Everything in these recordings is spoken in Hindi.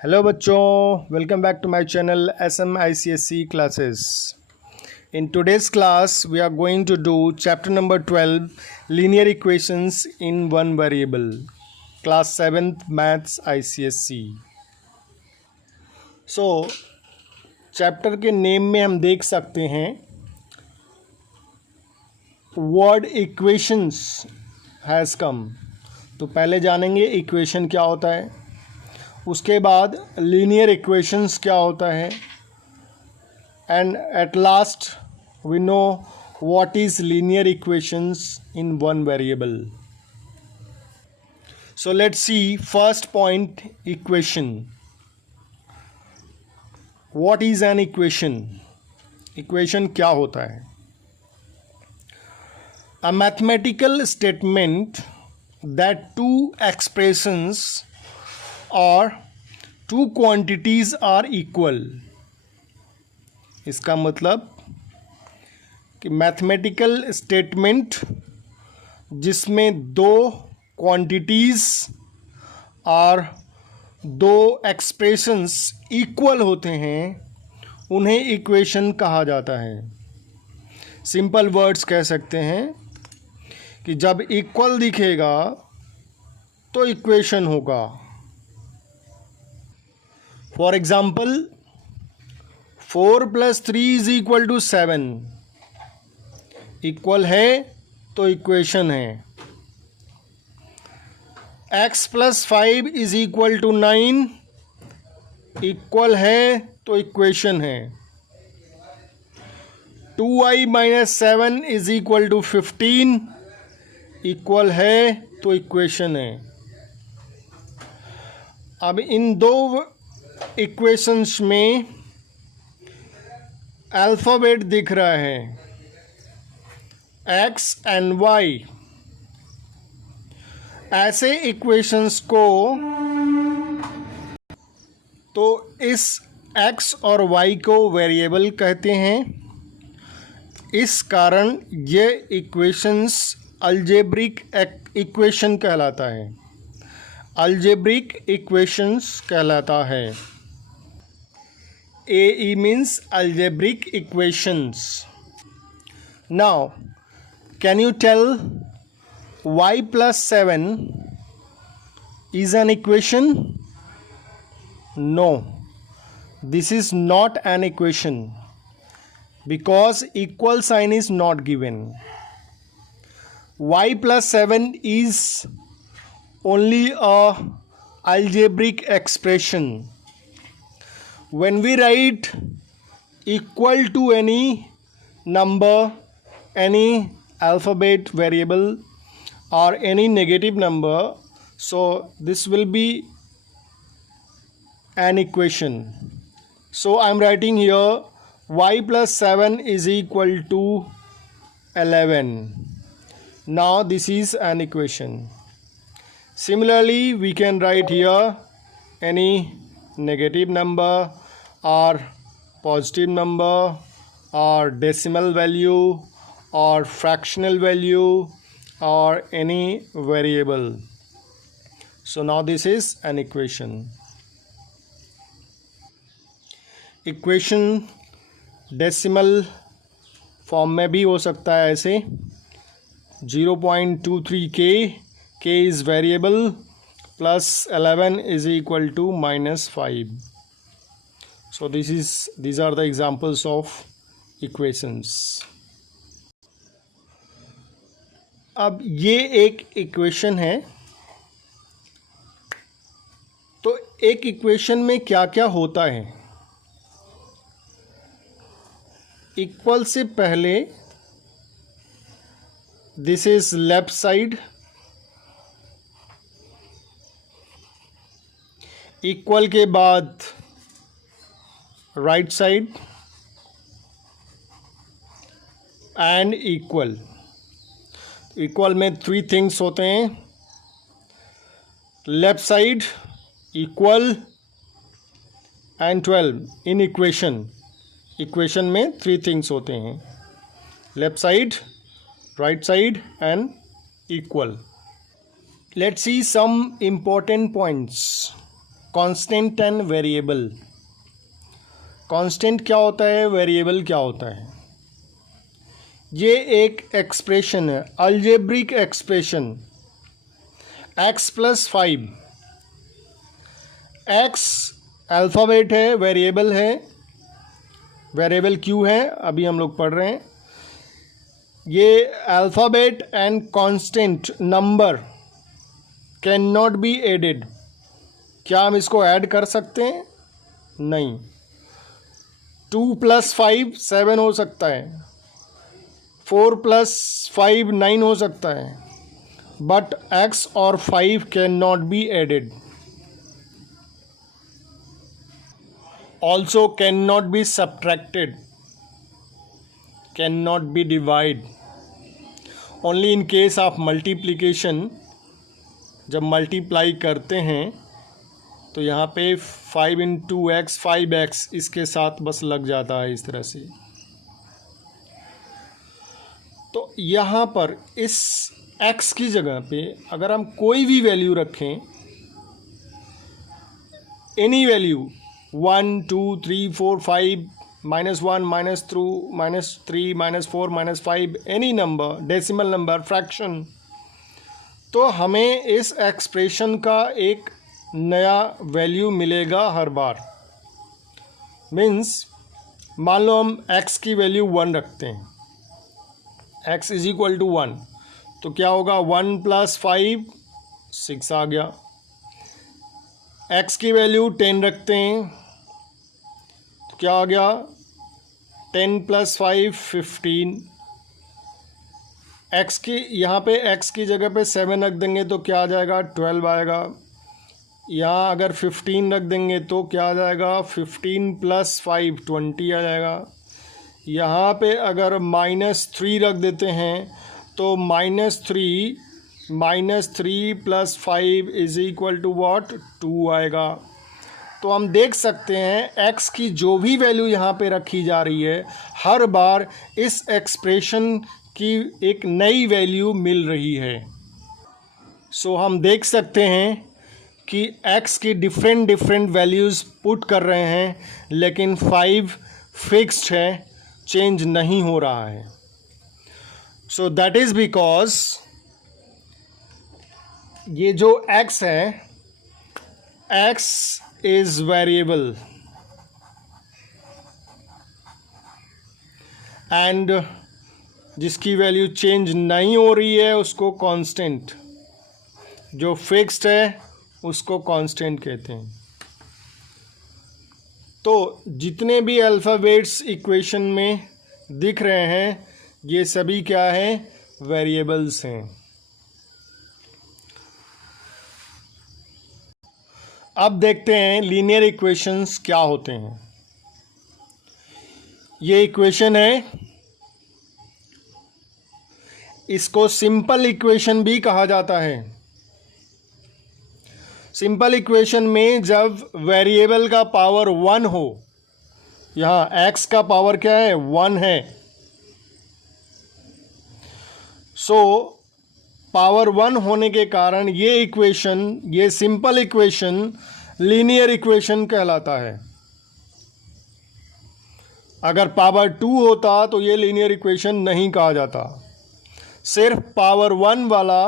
हेलो बच्चों, welcome back to my channel SM ICSE classes. In today's class we are going to do chapter number 12 linear equations in one variable, class 7th maths ICSE. So chapter के नेम में हम देख सकते हैं वर्ड इक्वेशंस हैज़ कम. तो पहले जानेंगे इक्वेशन क्या होता है, उसके बाद लीनियर इक्वेशंस क्या होता है, and at last we know what is linear equations in one variable. So let's see first point, equation. What is an equation? Equation क्या होता है? A mathematical statement that two expressions or two quantities are equal. इसका मतलब कि मैथमेटिकल स्टेटमेंट जिसमें दो क्वांटिटीज़ और दो एक्सप्रेशंस इक्वल होते हैं उन्हें इक्वेशन कहा जाता है. सिंपल वर्ड्स कह सकते हैं कि जब इक्वल दिखेगा तो इक्वेशन होगा. For example 4 + 3 = 7. इक्वल है तो इक्वेशन है. x + 5 = 9. इक्वल है तो इक्वेशन है. 2i - 7 = 15. इक्वल है तो इक्वेशन है. अब इन दो इक्वेशंस में अल्फ़ाबेट दिख रहा है x एंड y. ऐसे इक्वेशंस को तो इस x और y को वेरिएबल कहते हैं. इस कारण ये इक्वेशंस अलजेब्रिक इक्वेशन कहलाता है. अलजेब्रिक इक्वेशंस कहलाता है. AE means algebraic equations. Now can you tell y + 7 is an equation? No, this is not an equation because equal sign is not given. Y + 7 is only a algebraic expression. When we write equal to any number, any alphabet variable or any negative number, so this will be an equation. So I am writing here y + 7 = 11. Now this is an equation. Similarly, we can write here any negative number or positive number or decimal value or fractional value or any variable. So now this is an equation. Equation decimal form में भी हो सकता है ऐसे 0.23k, k is variable, plus 11 = -5. So these are the examples of equations. अब ये एक इक्वेशन है. तो एक इक्वेशन में क्या क्या होता है? इक्वल से पहले this is left side, equal के बाद right side and equal. Equal में 3 थिंग्स होते हैं. Left side, equal and 12 in equation. Equation में 3 थिंग्स होते हैं: left side, right side and equal. Let's see some important points. Constant and variable. Constant क्या होता है, वेरिएबल क्या होता है? ये एक एक्सप्रेशन है, algebraic expression. x + 5, x alphabet है, वेरिएबल है, वेरिएबल q है, अभी हम लोग पढ़ रहे हैं। ये alphabet and constant number can not be added. क्या हम इसको ऐड कर सकते हैं? नहीं। 2 + 5 7 हो सकता है, 4 + 5 9 हो सकता है, बट x और 5 can not be added. Also can not be subtracted, can not be divide. Only in case of multiplication, जब मल्टीप्लाई करते हैं तो यहाँ पे 5 × 2x 5x इसके साथ बस लग जाता है इस तरह से। तो यहाँ पर इस x की जगह पे अगर हम कोई भी वैल्यू रखें, any value 1 2 3 4 5 -1 -2 -3 -4 -5 any number, decimal number, fraction, तो हमें इस एक्सप्रेशन का एक नया वैल्यू मिलेगा हर बार। मीन्स मान लो हम x की वैल्यू 1 रखते हैं, x = 1, तो क्या होगा? 1 + 5 6 आ गया। x की वैल्यू 10 रखते हैं तो क्या आ गया? 10 + 5 15। x की यहाँ पे x की जगह पे 7 रख देंगे तो क्या आ जाएगा? 12 आएगा। यहाँ अगर 15 रख देंगे तो क्या आ जाएगा? 15 + 5 20 आ जाएगा। यहाँ पे अगर -3 रख देते हैं तो -3 + 5 = what? 2 आएगा। तो हम देख सकते हैं x की जो भी वैल्यू यहाँ पे रखी जा रही है, हर बार इस एक्सप्रेशन की एक नई वैल्यू मिल रही है। सो हम देख सकते हैं कि x की डिफरेंट वैल्यूज़ पुट कर रहे हैं, लेकिन 5 फिक्स्ड है, चेंज नहीं हो रहा है। सो दैट इज़ बिकॉज ये जो x है, x इज़ वेरिएबल एंड जिसकी वैल्यू चेंज नहीं हो रही है उसको कांस्टेंट, जो फिक्स्ड है उसको कांस्टेंट कहते हैं। तो जितने भी अल्फ़ाबेट्स इक्वेशन में दिख रहे हैं ये सभी क्या हैं? वेरिएबल्स हैं। अब देखते हैं लीनियर इक्वेशंस क्या होते हैं। ये इक्वेशन है, इसको सिंपल इक्वेशन भी कहा जाता है। सिंपल इक्वेशन में जब वेरिएबल का पावर 1 हो, यहाँ x का पावर क्या है? 1 है, सो पावर 1 होने के कारण ये इक्वेशन, ये सिंपल इक्वेशन लीनियर इक्वेशन कहलाता है। अगर पावर 2 होता तो ये लीनियर इक्वेशन नहीं कहा जाता, सिर्फ पावर 1 वाला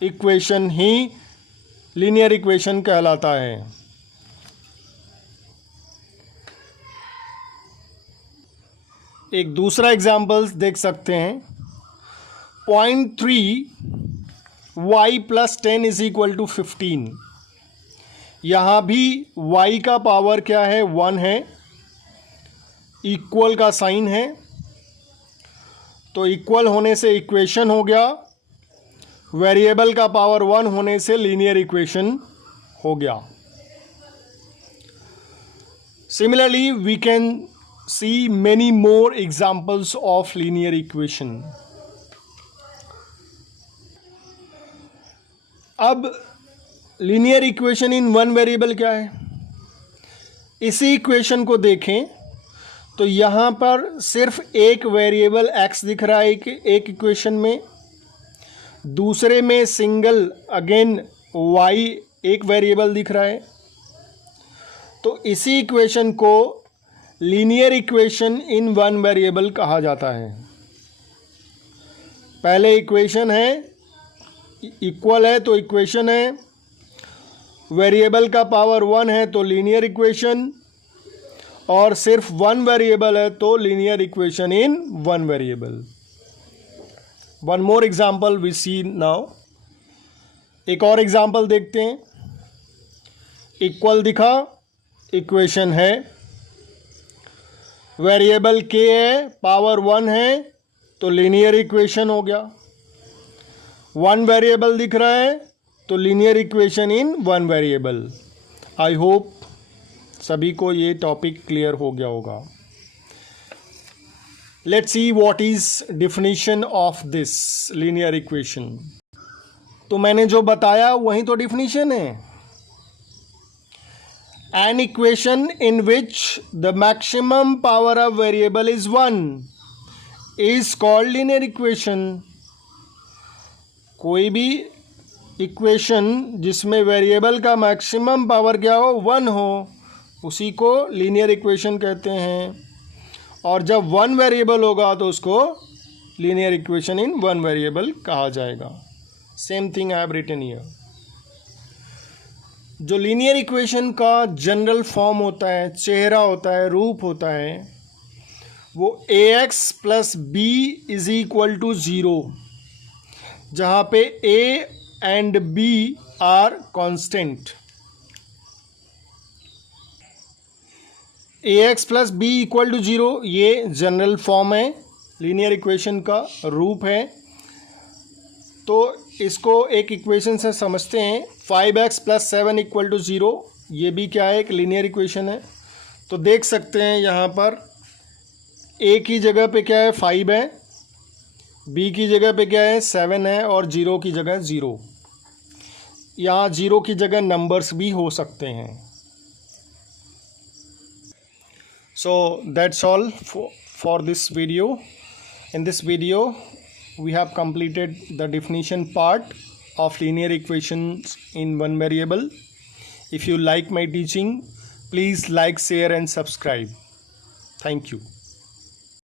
इक्वेशन ही लीनियर इक्वेशन कहलाता है। एक दूसरा एग्जाम्पल देख सकते हैं। 0.3 y + 10 = 15। यहाँ भी y का पावर क्या है? 1 है, इक्वल का साइन है, तो इक्वल होने से इक्वेशन हो गया, वेरिएबल का पावर 1 होने से लीनियर इक्वेशन हो गया। Similarly we can see many more examples of linear equation. अब linear equation in one variable क्या है? इसी इक्वेशन को देखें तो यहाँ पर सिर्फ एक वेरिएबल x दिख रहा है एक इक्वेशन में, दूसरे में सिंगल अगेन y एक वेरिएबल दिख रहा है, तो इसी इक्वेशन को linear equation in one variable कहा जाता है। पहले इक्वेशन है, इक्वल है तो इक्वेशन है, वेरिएबल का पावर 1 है तो लीनियर इक्वेशन, और सिर्फ वन वेरिएबल है तो linear equation in one variable. One more example we see now. एक और एग्जाम्पल देखते हैं। इक्वल दिखा, इक्वेशन है, वेरिएबल k है, पावर 1 है तो लीनियर इक्वेशन हो गया। वन वेरिएबल दिख रहा है तो linear equation in one variable. I hope सभी को ये टॉपिक क्लियर हो गया होगा। Let's see what is definition of this linear equation. तो मैंने जो बताया वही तो डेफिनेशन है। An equation in which the maximum power of variable is 1 is called linear equation. कोई भी इक्वेशन जिसमें वेरिएबल का मैक्सिमम पावर क्या हो, 1 हो, उसी को लीनियर इक्वेशन कहते हैं। और जब वन वेरिएबल होगा तो उसको linear equation in one variable कहा जाएगा। Same thing I have written here. जो लीनियर इक्वेशन का जनरल फॉर्म होता है, चेहरा होता है, रूप होता है, वो ax plus B is equal to 0, जहाँ पे a and b are constant. ax plus B equal to 0 ये जनरल फॉर्म है, लीनियर इक्वेशन का रूप है। तो इसको एक इक्वेशन से समझते हैं। 5x प्लस 7 इक्वल टू 0, ये भी क्या है, एक लीनियर इक्वेशन है। तो देख सकते हैं यहाँ पर a की जगह पे क्या है, 5 है, b की जगह पे क्या है, 7 है, और 0 की जगह 0। यहाँ 0 की जगह नंबर्स भी हो सकते हैं। So that's all for this video. In this video we have completed the definition part of linear equations in one variable. If you like my teaching, please like, share and subscribe. Thank you.